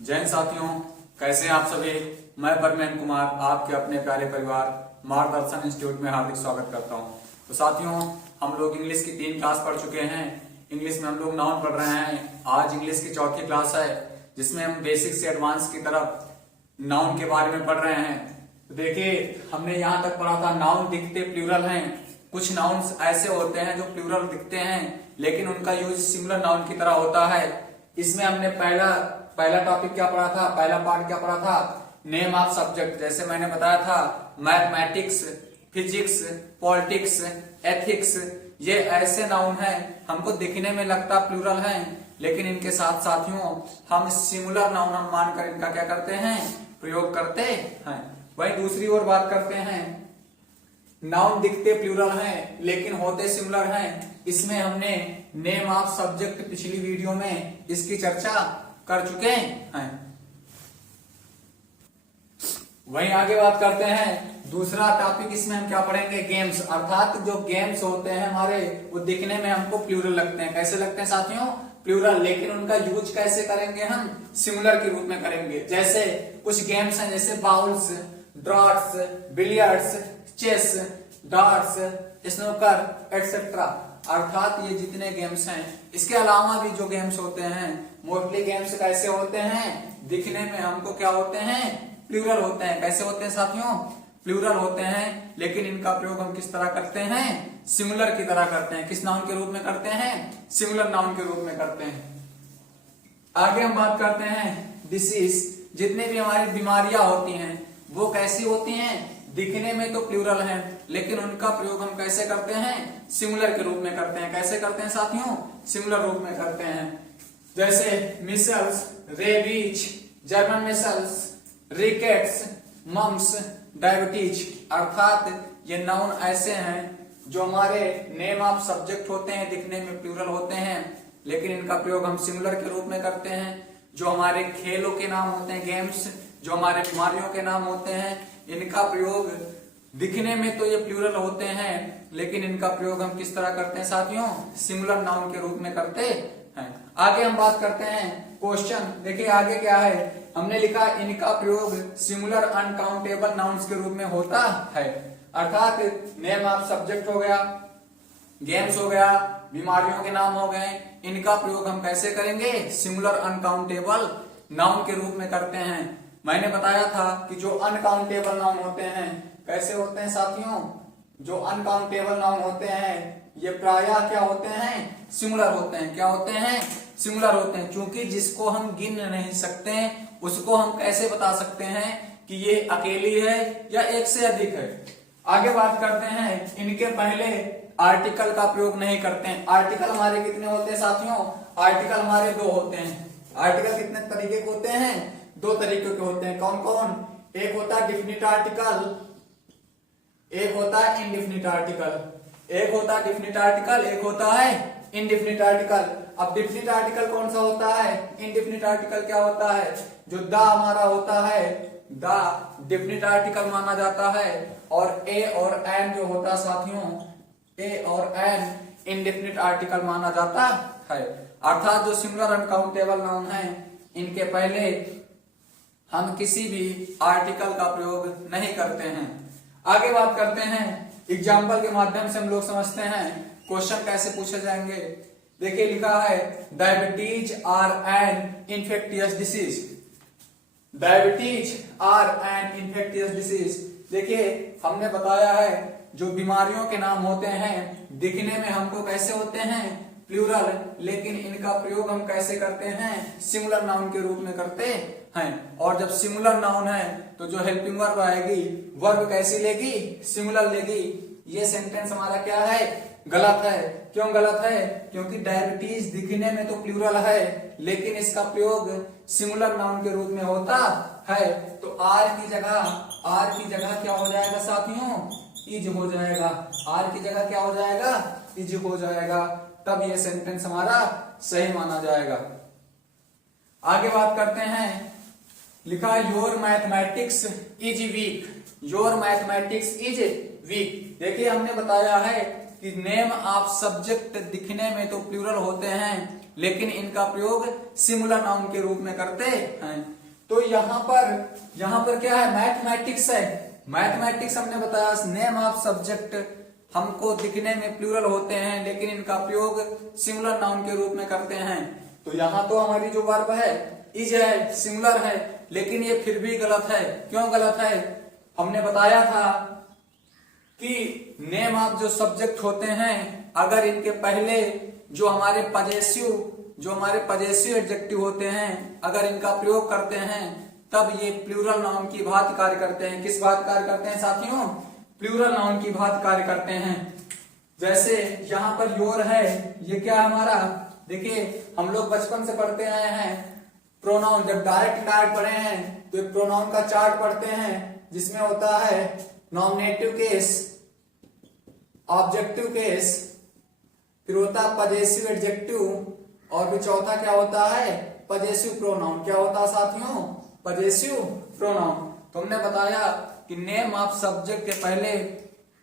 जय हिंद साथियों, कैसे हैं आप सभी। मैं परमेन कुमार आपके अपने प्यारे परिवार मार्गदर्शन इंस्टीट्यूट में हार्दिक स्वागत करता हूं। तो साथियों, हम लोग इंग्लिश की 3 क्लास पढ़ चुके हैं। इंग्लिश में हम लोग नाउन पढ़ रहे हैं। आज इंग्लिश की चौथी क्लास है जिसमें हम बेसिक से एडवांस की तरफ नाउन के बारे में पढ़ रहे हैं। तो देखिए, हमने यहाँ तक पढ़ा था नाउन दिखते प्लूरल हैं। कुछ नाउन्स ऐसे होते हैं जो प्लूरल दिखते हैं लेकिन उनका यूज सिंगुलर नाउन की तरह होता है। इसमें हमने पहला टॉपिक क्या पढ़ा था, पहला पार्ट क्या पढ़ा था, नेम ऑफ सब्जेक्ट। जैसे मैंने बताया था मैथमेटिक्स, फिजिक्स, पॉलिटिक्स, एथिक्स, ये ऐसे नाउन हैं हमको दिखने में लगता प्लूरल हैं लेकिन इनके साथ साथियों हम सिंगुलर नाउन हम मानकर इनका क्या करते हैं, प्रयोग करते हैं। वही दूसरी ओर बात करते हैं, नाउन दिखते प्लूरल हैं लेकिन होते सिंगुलर हैं। इसमें हमने नेम ऑफ सब्जेक्ट पिछली वीडियो में इसकी चर्चा कर चुके हैं। वहीं आगे बात करते हैं दूसरा टॉपिक। इसमें हम क्या पढ़ेंगे, गेम्स। अर्थात जो गेम्स होते हैं हमारे वो दिखने में हमको प्लूरल लगते हैं। कैसे लगते हैं साथियों, प्लूरल, लेकिन उनका यूज कैसे करेंगे, हम सिंगुलर के रूप में करेंगे। जैसे कुछ गेम्स हैं जैसे bowls, draughts, billiards, chess, darts, snooker etcetera. अर्थात ये जितने गेम्स हैं, इसके अलावा भी जो गेम्स होते हैं मोस्टली गेम्स कैसे होते हैं, दिखने में हमको क्या होते हैं, प्लूरल होते हैं। कैसे होते हैं साथियों, प्लूरल होते हैं लेकिन इनका प्रयोग हम किस तरह करते हैं, सिंगुलर की तरह करते हैं। किस नाउन के रूप में करते हैं, सिंगुलर नाउन के रूप में करते हैं। आगे हम बात करते हैं डिसीज। जितने भी हमारी बीमारियां होती हैं वो कैसी होती हैं, दिखने में तो प्लूरल हैं लेकिन उनका प्रयोग हम कैसे करते हैं, सिंगुलर के रूप में करते हैं। कैसे करते हैं साथियों, सिंगुलर रूप में करते हैं। जैसे measles, rabies, German measles, rickets, mumps, diabetes. अर्थात ये नाउन ऐसे हैं जो हमारे नेम ऑफ सब्जेक्ट होते हैं, दिखने में प्लूरल होते हैं लेकिन इनका प्रयोग हम सिंगुलर के रूप में करते हैं। जो हमारे खेलों के नाम होते हैं, गेम्स, जो हमारे बीमारियों के नाम होते हैं, इनका प्रयोग दिखने में तो ये प्लूरल होते हैं लेकिन इनका प्रयोग हम किस तरह करते हैं साथियों, सिंगुलर नाउन के रूप में करते हैं। आगे हम बात करते हैं क्वेश्चन। देखिए आगे क्या है, हमने लिखा इनका प्रयोग सिंगुलर अनकाउंटेबल नाउन्स के रूप में होता है। अर्थात नेम ऑफ सब्जेक्ट हो गया, गेम्स हो गया, बीमारियों के नाम हो गए, इनका प्रयोग हम कैसे करेंगे, सिंगुलर अनकाउंटेबल नाउन के रूप में करते हैं। मैंने बताया था कि जो अनकाउंटेबल नाउन होते हैं कैसे होते हैं साथियों, जो अनकाउंटेबल नाउन होते हैं ये प्रायः क्या होते हैं, सिंगुलर होते हैं। क्या होते हैं, सिंगुलर होते हैं। क्योंकि जिसको हम गिन नहीं सकते उसको हम कैसे बता सकते हैं कि ये अकेली है या एक से अधिक है। आगे बात करते हैं, इनके पहले आर्टिकल का प्रयोग नहीं करते हैं। आर्टिकल हमारे कितने होते हैं साथियों, आर्टिकल हमारे 2 होते हैं। आर्टिकल कितने तरीके के होते हैं, 2 तरीके के होते हैं। कौन कौन, एक होता है डिफिनिट आर्टिकल, एक होता है इनडिफिनिट आर्टिकल। एक होता है डिफिनिट आर्टिकल, एक होता है इनडिफिनिट आर्टिकल। अब डिफिनिट आर्टिकल कौन सा होता है, इनडिफिनिट आर्टिकल क्या होता है, जो द हमारा होता है द डिफिनिट आर्टिकल माना जाता है और ए और एन जो होता है साथियों, ए और एन इनडिफिनिट आर्टिकल माना जाता है। अर्थात जो सिंगुलर अनकाउंटेबल नाउन है इनके पहले हम किसी भी आर्टिकल का प्रयोग नहीं करते हैं। आगे बात करते हैं, एग्जाम्पल के माध्यम से हम लोग समझते हैं क्वेश्चन कैसे पूछे जाएंगे। देखिए लिखा है diabetes are an infectious disease. Diabetes are an infectious disease. देखिए हमने बताया है जो बीमारियों के नाम होते हैं दिखने में हमको कैसे होते हैं, प्लूरल, लेकिन इनका प्रयोग हम कैसे करते हैं, सिंगुलर नाउन के रूप में करते हैं। और जब सिंगुलर नाउन है तो जो हेल्पिंग वर्ब आएगी, वर्ब कैसी लेगी, सिंगुलर लेगी। ये सेंटेंस हमारा क्या है, गलत है। क्यों गलत है, क्योंकि डायबिटीज दिखने में तो प्लूरल है लेकिन इसका प्रयोग सिंगुलर नाउन के रूप में होता है। तो आर की जगह क्या हो जाएगा साथियों, इज हो जाएगा। आर की जगह क्या हो जाएगा, इज हो जाएगा। तब ये सेंटेंस हमारा सही माना जाएगा। आगे बात करते हैं, लिखा है your mathematics is weak. Your mathematics is weak. देखिए हमने बताया है कि कि नेम ऑफ सब्जेक्ट दिखने में तो प्लूरल होते हैं लेकिन इनका प्रयोग सिंगुलर नाउन के रूप में करते हैं। तो यहाँ पर क्या है, मैथमेटिक्स है। मैथमेटिक्स हमने बताया नेम ऑफ सब्जेक्ट हमको दिखने में प्लूरल होते हैं लेकिन इनका प्रयोग सिंगुलर नाउन के रूप में करते हैं। तो यहाँ तो हमारी जो वर्ब है इज है, सिंगुलर है, लेकिन ये फिर भी गलत है। क्यों गलत है? हमने बताया था कि नेम ऑफ जो सब्जेक्ट होते हैं अगर इनके पहले जो हमारे पजेसिव एडजेक्टिव होते हैं अगर इनका प्रयोग करते हैं तब ये प्लूरल नाउन की भांति कार्य करते हैं। किस भांति कार्य करते हैं साथियों? प्लूरल नाउन की भांति कार्य करते हैं। जैसे यहाँ पर योर है, ये क्या है हमारा, देखिए हम लोग बचपन से पढ़ते आए हैं प्रोनाउन। जब डायरेक्ट पढ़े हैं तो प्रोनाउन का चार्ट पढ़ते हैं जिसमें होता है नॉमिनेटिव केस, ऑब्जेक्टिव केस, फिर होता है पजेसिव एडजेक्टिव और फिर चौथा क्या होता है, पजेसिव प्रोनाउन। क्या होता है साथियों? Possessive pronoun. तो हमने बताया कि नेम ऑफ सब्जेक्ट के पहले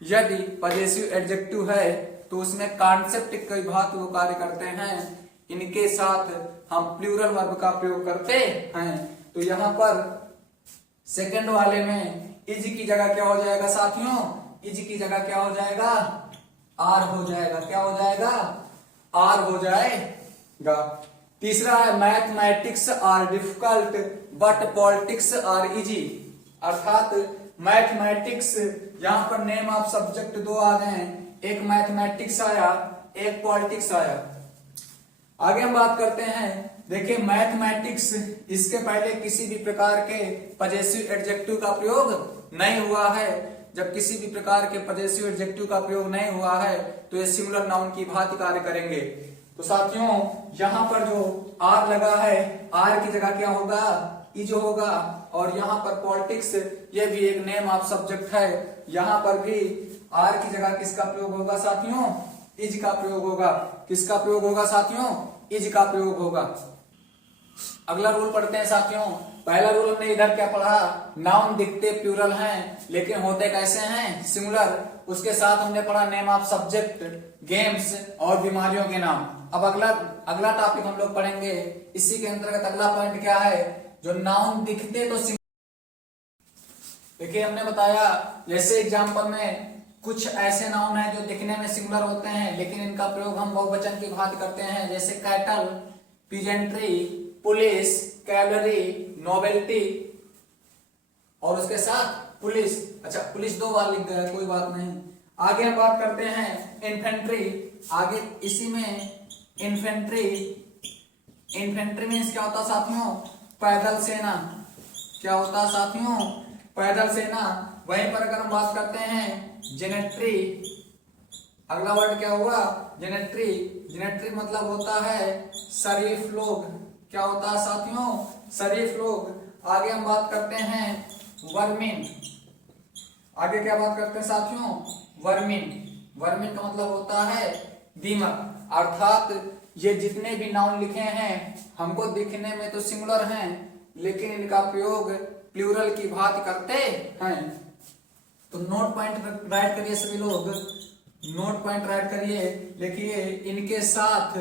यदि पजेसिव एडजेक्टिव है तो उसमें कॉन्सेप्ट कई भांति वो कार्य करते हैं, इनके साथ हम प्लूरल वर्ब का प्रयोग करते हैं। तो यहाँ पर सेकंड वाले में इज की जगह क्या हो जाएगा साथियों? इज की जगह क्या हो जाएगा? आर हो जाएगा। क्या हो जाएगा? आर हो जाएगा। तीसरा है mathematics are difficult but politics are easy. अर्थात मैथमेटिक्स, यहाँ पर नेम ऑफ सब्जेक्ट दो आ गए हैं, एक मैथमेटिक्स आया, एक पॉलिटिक्स आया। आगे हम बात करते हैं, देखिए मैथमेटिक्स, इसके पहले किसी भी प्रकार के पजेसिव एडजेक्टिव का प्रयोग नहीं हुआ है। जब किसी भी प्रकार के पजेसिव एडजेक्टिव का प्रयोग नहीं हुआ है तो ये सिंगुलर नाउन की भांति कार्य करेंगे। तो साथियों यहाँ पर जो आर लगा है, आर की जगह क्या होगा? इज होगा। और यहाँ पर पॉलिटिक्स, ये भी एक नेम ऑफ सब्जेक्ट है, यहाँ पर भी आर की जगह किसका प्रयोग होगा साथियों? इज का प्रयोग होगा। किसका प्रयोग होगा साथियों? इज का प्रयोग होगा। अगला रूल पढ़ते हैं साथियों। पहला रूल हमने इधर क्या पढ़ा, नाउन दिखते प्लूरल हैं लेकिन होते कैसे हैं? सिंगुलर। उसके साथ हमने पढ़ा नेम ऑफ सब्जेक्ट, गेम्स और बीमारियों के नाम। अब अगला टॉपिक हम लोग पढ़ेंगे, इसी के अंतर्गत अगला पॉइंट क्या है, जो नाउन दिखते तो देखिए हमने बताया जैसे एग्जाम्पल में कुछ ऐसे नाउन हैं जो दिखने में सिंगुलर होते हैं लेकिन इनका प्रयोग हम बहुवचन की भांति करते हैं, जैसे cattle, peasantry, police, cavalry, novelty और उसके साथ पुलिस। अच्छा पुलिस दो बार लिख गया, कोई बात नहीं। आगे हम बात करते हैं इन्फेंट्री। आगे इसी में इन्फेंट्री, इन्फेंट्री मीन्स क्या होता साथियों? पैदल सेना। क्या होता साथियों? पैदल सेना। वहीं पर अगर हम बात करते हैं जेनेट्री, अगला वर्ड क्या हुआ? जेनेट्री। जेनेट्री मतलब होता है शरीफ लोग। क्या होता है साथियों? शरीफ लोग। आगे हम बात करते हैं वर्मिन। आगे क्या बात करते हैं साथियों? वर्मिन। वर्मिन का मतलब होता है दीमक। अर्थात ये जितने भी नाउन लिखे हैं हमको दिखने में तो सिंगुलर हैं लेकिन इनका प्रयोग प्लूरल की भांति करते हैं। तो नोट पॉइंट राइट करिए सभी लोग, नोट पॉइंट राइट करिए, लिखिए इनके साथ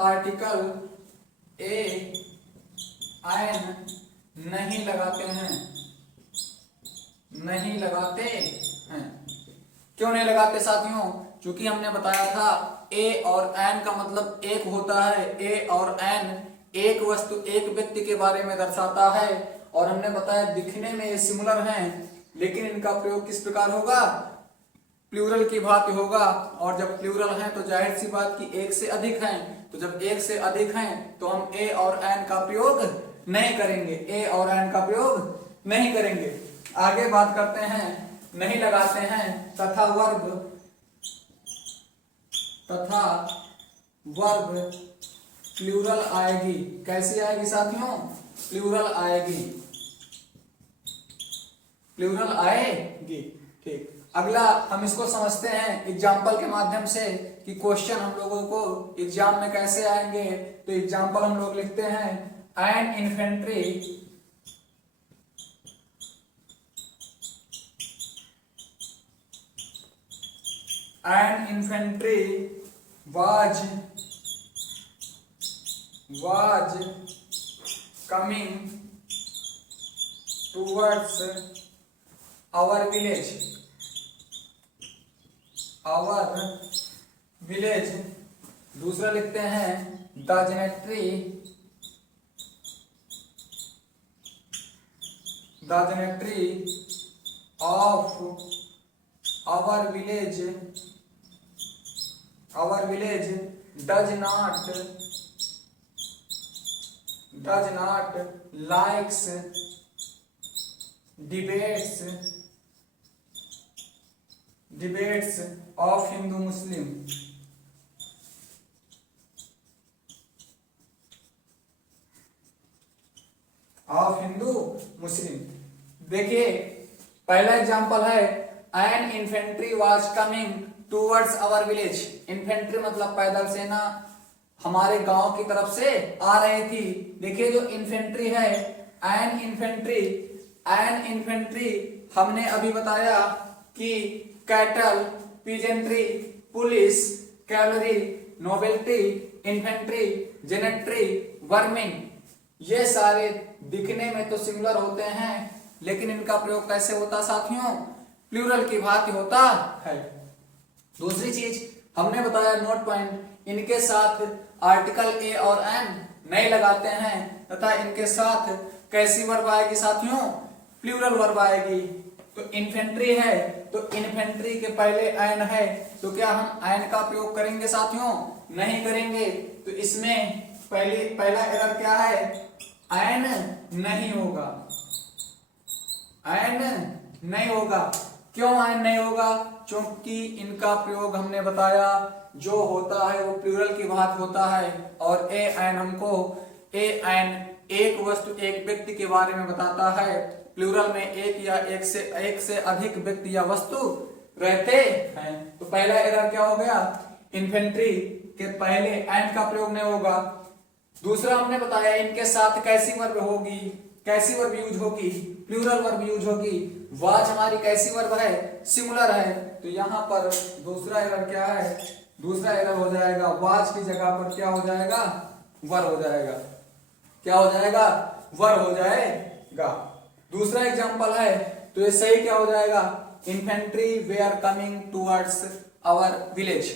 आर्टिकल ए एन नहीं लगाते हैं। क्यों नहीं लगाते साथियों? क्योंकि हमने बताया था ए और एन का मतलब एक होता है। ए और एन एक वस्तु, एक व्यक्ति के बारे में दर्शाता है और हमने बताया दिखने में ये सिमिलर हैं लेकिन इनका प्रयोग किस प्रकार होगा? प्लूरल की भांति होगा। और जब प्लूरल हैं तो जाहिर सी बात कि एक से अधिक हैं, तो जब एक से अधिक हैं तो हम ए और एन का प्रयोग नहीं करेंगे। ए और एन का प्रयोग नहीं करेंगे। आगे बात करते हैं, नहीं लगाते हैं तथा वर्ब प्लूरल आएगी। कैसी आएगी साथियों? प्लूरल आएगी। ठीक। अगला हम इसको समझते हैं एग्जाम्पल के माध्यम से कि क्वेश्चन हम लोगों को एग्जाम में कैसे आएंगे। तो एग्जाम्पल हम लोग लिखते हैं an an infantry was coming towards our village. दूसरा लिखते हैं the gentry of our village does not likes debates of Hindu Muslim. देखिए पहला एग्जांपल है an infantry was coming towards our village. Infantry मतलब पैदल सेना हमारे गांव की तरफ से आ रही थी। देखिए जो इन्फेंट्री है एन इन्फेंट्री हमने अभी बताया कि cattle, peasantry, police, cavalry, nobility, infantry, gentry, vermin, ये सारे दिखने में तो सिमिलर होते हैं लेकिन इनका प्रयोग कैसे होता साथियों? प्लूरल की भांति होता है। दूसरी चीज हमने बताया नोट पॉइंट, इनके साथ आर्टिकल ए और एन नहीं लगाते हैं तथा इनके साथ कैसी वर्ब आएगी साथियों? प्लूरल वर्ब आएगी। तो इन्फेंट्री है तो इन्फेंट्री के पहले एन है तो क्या हम एन का प्रयोग करेंगे साथियों? नहीं करेंगे। तो इसमें पहला एरर क्या है? एन नहीं होगा। एन नहीं होगा। क्यों एन नहीं होगा? क्योंकि इनका प्रयोग हमने बताया जो होता है वो प्लूरल की बात होता है और ए एन हमको ए एन एक वस्तु एक व्यक्ति के बारे में बताता है। प्लूरल में एक या एक से अधिक व्यक्ति या वस्तु रहते हैं। तो पहला एरर क्या हो गया? इन्फेंट्री के पहले एन का प्रयोग नहीं होगा। दूसरा हमने बताया इनके साथ कैसी वर्ब होगी, कैसी वर्ब यूज होगी? प्लूरल वर्ब यूज होगी। वाज हमारी कैसी वर्ब है? सिंगुलर है। तो यहाँ पर दूसरा एरर क्या है? दूसरा एरर हो जाएगा वाज की जगह पर क्या हो जाएगा? वर हो जाएगा। क्या हो जाएगा? वर हो जाएगा। दूसरा एग्जांपल है तो ये सही क्या हो जाएगा? Infantry were coming towards our village.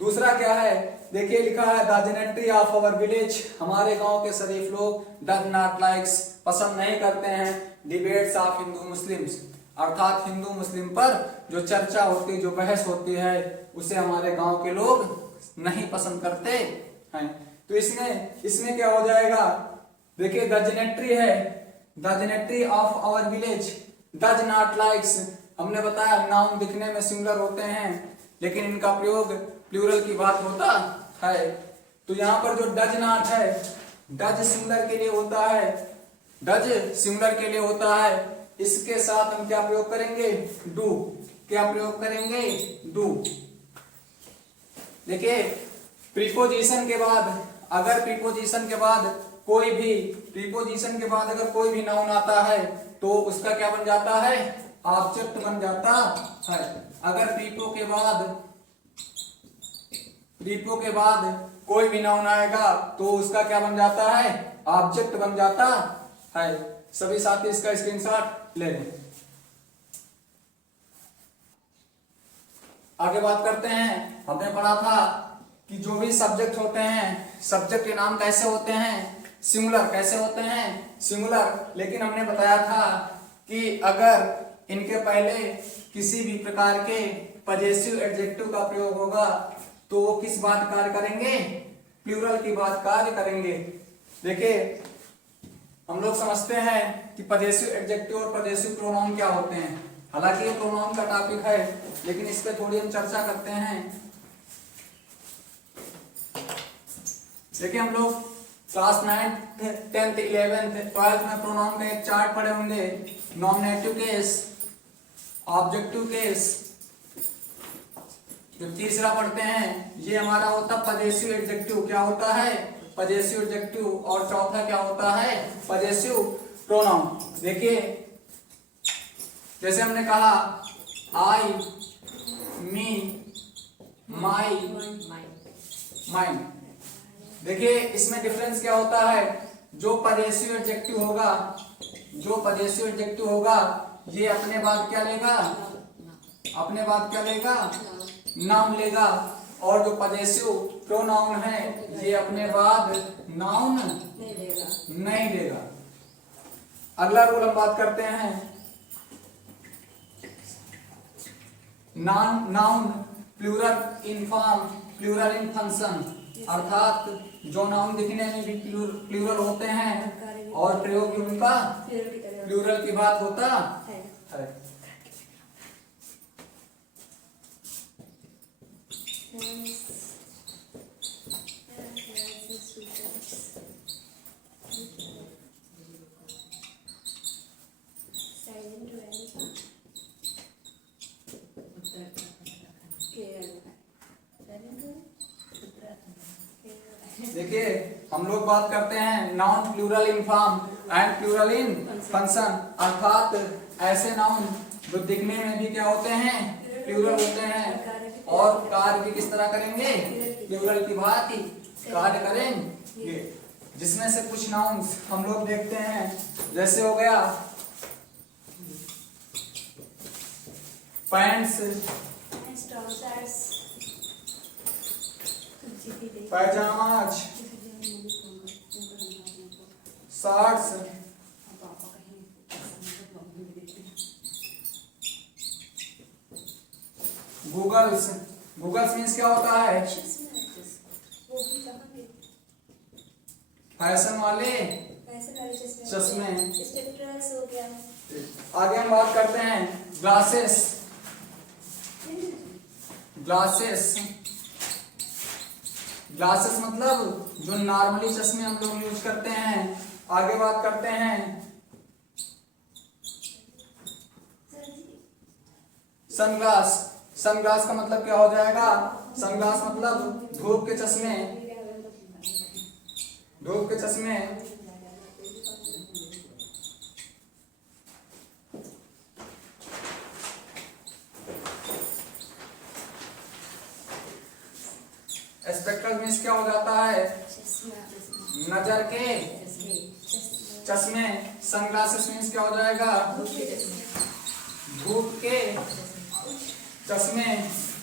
दूसरा क्या है? देखिए लिखा है the gentry of our village, हमारे गांव के शरीफ लोग डज नॉट लाइक्स पसंद नहीं करते हैं डिबेट्स ऑफ हिंदू मुस्लिम्स, अर्थात हिंदू मुस्लिम पर जो चर्चा होती है, जो बहस होती है उसे हमारे गांव के लोग नहीं पसंद करते हैं। तो इसमें क्या हो जाएगा? देखिए द जेनेट्री है, the gentry of our village does not likes, हमने बताया नाउन दिखने में सिंगुलर होते हैं लेकिन इनका प्रयोग प्लूरल की बात होता है। तो यहाँ पर जो डज नॉट है, डज सिंगुलर के लिए होता है, डज सिंगुलर के लिए होता है। इसके साथ हम क्या प्रयोग करेंगे? डू। क्या प्रयोग करेंगे? डू। देखिए प्रीपोजिशन के बाद अगर प्रीपोजिशन के बाद अगर कोई भी नाउन आता है तो उसका क्या बन जाता है? ऑब्जेक्ट बन जाता है। अगर प्रीपो के बाद कोई भी नाउन आएगा तो उसका क्या बन जाता है? ऑब्जेक्ट बन जाता है। सभी साथी इसका स्क्रीनशॉट ले लें। आगे बात करते हैं। हमने पढ़ा था कि जो भी सब्जेक्ट होते हैं, सब्जेक्ट के नाम कैसे होते हैं? सिंगुलर। कैसे होते हैं? सिंगुलर। लेकिन हमने बताया था कि अगर इनके पहले किसी भी प्रकार के पजेसिव एडजेक्टिव का प्रयोग होगा तो वो किस बात कार्य करेंगे? प्लूरल की बात कार्य करेंगे। देखिए हम लोग समझते हैं कि पजेसिव एडजेक्टिव और पजेसिव प्रोनाउन क्या होते हैं। हालांकि ये प्रोनाउन का टॉपिक है लेकिन इस पे थोड़ी हम चर्चा करते हैं। देखिए हम लोग class 9th 10th 11th 12th में प्रोनाउन का एक चार्ट पढ़े होंगे। नॉमिनेटिव केस, ऑब्जेक्टिव केस, जो तीसरा पढ़ते हैं ये हमारा होता पजेसिव एडजेक्टिव। क्या होता है? Possessive adjective. और चौथा क्या होता है? Possessive pronoun. देखिए जैसे हमने कहा आई, मी, माई माइंड। देखिए इसमें डिफरेंस क्या होता है, जो पजेसिव एडजेक्टिव होगा ये अपने बाद क्या लेगा, नाउन लेगा, और जो पजेसिव प्रोनाउन है ये अपने बाद नाउन नहीं लेगा। अगला रूल हम बात करते हैं noun plural in form plural in function, अर्थात जो नाउन दिखने में भी प्लूरल होते हैं और प्रयोग भी उनका प्लूरल की बात होता है। देखिए हम लोग बात करते हैं noun plural in form and plural in function, अर्थात ऐसे नाउन जो दिखने में भी क्या होते हैं, प्लूरल होते हैं और कार्य भी किस तरह करेंगे, प्लूरल की भांति कार्य करेंगे। जिसमें से कुछ नाउन हम लोग देखते हैं, जैसे हो गया pants, pyjamas, shirts, goggles. Goggles means क्या होता है, फैशन वाले चश्मे। आगे हम बात करते हैं ग्लासेस। ग्लासेस मतलब जो नॉर्मली चश्मे हम लोग यूज करते हैं। आगे बात करते हैं सनग्लास। सनग्लास का मतलब क्या हो जाएगा, सनग्लास मतलब धूप के चश्मे। स्पेक्ट्रल्स क्या हो जाता है, नजर के चश्मे। सनग्लासेस मीन्स क्या हो जाएगा, धूप के चश्मे।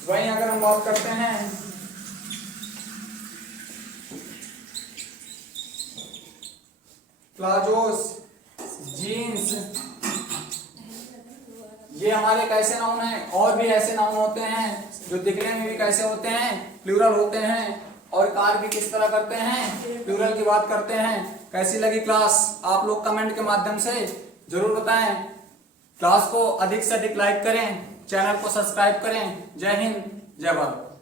वहीं अगर हम बात करते हैं प्लाजोस, जीन्स, ये हमारे कैसे नाउन हैं। और भी ऐसे नाउन होते हैं जो दिखने में भी कैसे होते हैं, प्लूरल होते हैं और कार्य भी किस तरह करते हैं, प्लूरल की बात करते हैं। कैसी लगी क्लास, आप लोग कमेंट के माध्यम से जरूर बताएं। क्लास को अधिक से अधिक लाइक करें, चैनल को सब्सक्राइब करें। जय हिंद, जय भारत।